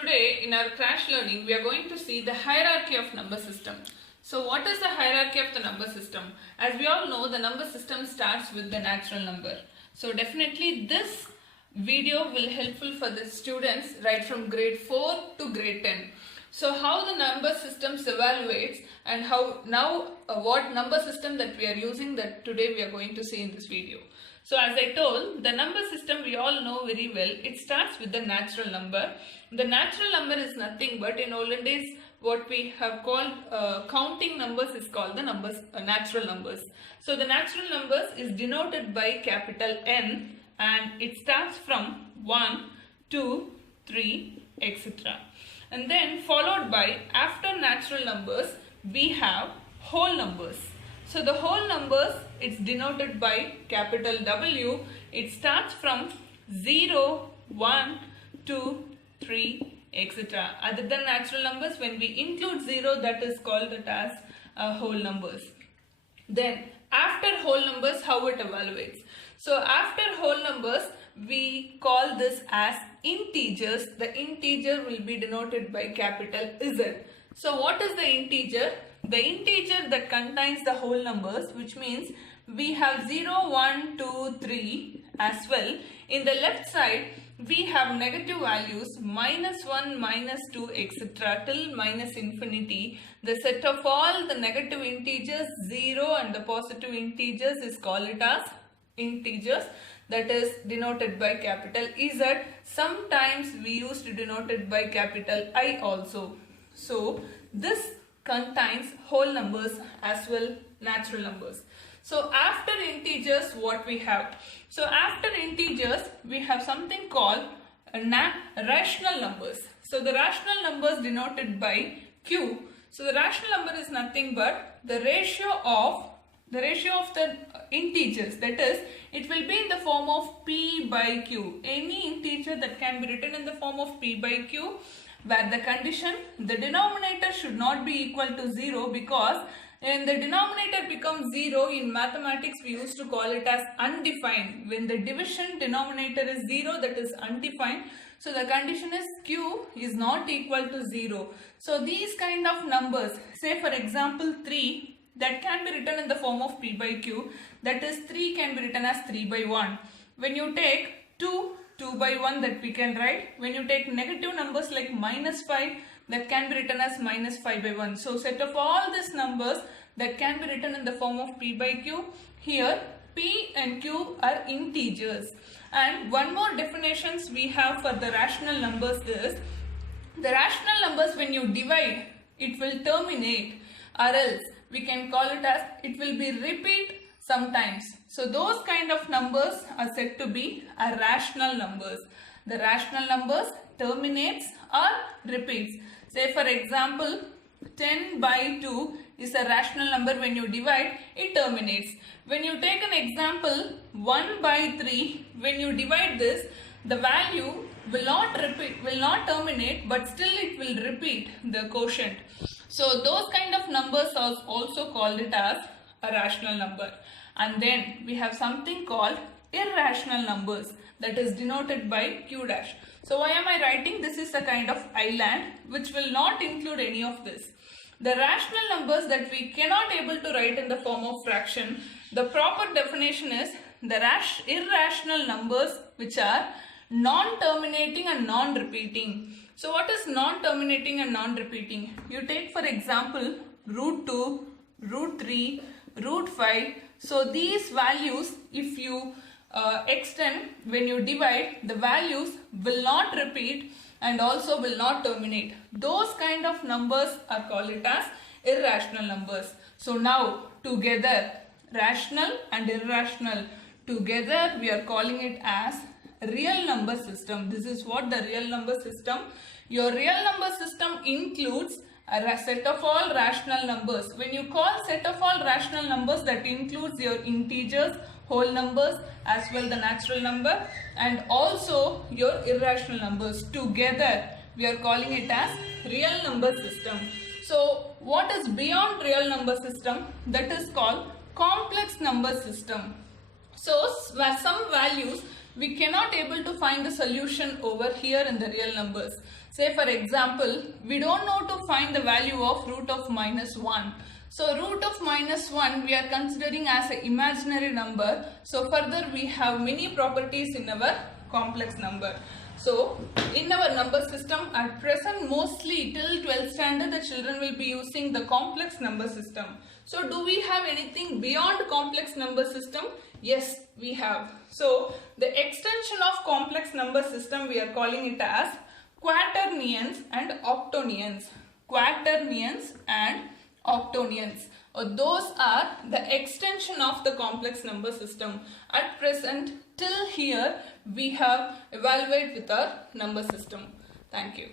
Today in our crash learning we are going to see the hierarchy of number system. So what is the hierarchy of the number system? As we all know, the number system starts with the natural number. So definitely this video will helpful for the students right from grade 4 to grade 10. So how the number systems evaluates and how now what number system that we are using that today we are going to see in this video. So as I told, the number system we all know very well. It starts with the natural number. The natural number is nothing but in olden days what we have called counting numbers is called the numbers, natural numbers. So the natural numbers is denoted by capital N and it starts from 1, 2, 3, etc. And then followed by after natural numbers we have whole numbers. So the whole numbers it's denoted by capital W. It starts from 0, 1, 2, 3, etc. Other than natural numbers, when we include 0, that is called as whole numbers. Then after whole numbers, how it evaluates? So after whole numbers, we call this as integers. The integer will be denoted by capital Z. So what is the integer? The integer that contains the whole numbers, which means we have 0, 1, 2, 3 as well. In the left side, we have negative values minus 1, minus 2, etc. till minus infinity. The set of all the negative integers 0 and the positive integers is called it as integers, that is denoted by capital Z. Sometimes we used to denote it by capital I also. So this contains whole numbers as well natural numbers. So after integers what we have? So after integers we have something called rational numbers. So the rational numbers denoted by Q. So the rational number is nothing but the ratio of the integers, that is it will be in the form of P by Q. Any integer that can be written in the form of P by Q, where the condition the denominator should not be equal to 0, because when the denominator becomes 0 in mathematics we used to call it as undefined. When the division denominator is 0, that is undefined. So the condition is Q is not equal to 0. So these kind of numbers, say for example 3, that can be written in the form of P by Q, that is 3 can be written as 3 by 1. When you take 2 by 1, that we can write. When you take negative numbers like minus 5, that can be written as minus 5 by 1. So set of all these numbers that can be written in the form of P by Q. Here P and Q are integers. And one more definitions we have for the rational numbers is, the rational numbers when you divide, it will terminate, or else we can call it as it will be repeat sometimes. So those kind of numbers are said to be rational numbers. The rational numbers terminates or repeats. Say for example 10 by 2 is a rational number. When you divide, it terminates. When you take an example 1 by 3, when you divide this, the value will not terminate, but still it will repeat the quotient. So those kind of numbers are also called it as a rational number. And then we have something called irrational numbers, that is denoted by Q dash. So why am I writing? This is a kind of island which will not include any of this. The rational numbers that we cannot able to write in the form of fraction, the proper definition is the irrational numbers which are non-terminating and non-repeating. So what is non-terminating and non-repeating? You take for example root 2, root 3, root 5. So these values, if you extend, when you divide, the values will not repeat and also will not terminate. Those kind of numbers are called it as irrational numbers. So now together, rational and irrational together, we are calling it as real number system. This is what the real number system. Your real number system includes a set of all rational numbers. When you call set of all rational numbers, that includes your integers, whole numbers, as well the natural number, and also your irrational numbers. Together we are calling it as real number system. So what is beyond real number system? That is called complex number system. So where some values we cannot able to find the solution over here in the real numbers. Say for example, we don't know to find the value of root of minus 1. So root of minus 1 we are considering as an imaginary number. So further we have many properties in our complex number. So in our number system at present, mostly till 12th standard the children will be using the complex number system. So do we have anything beyond complex number system? Yes, we have. So the extension of complex number system we are calling it as quaternions and octonions. Quaternions and octonions. Those are the extension of the complex number system. At present, till here we have evaluated with our number system. Thank you.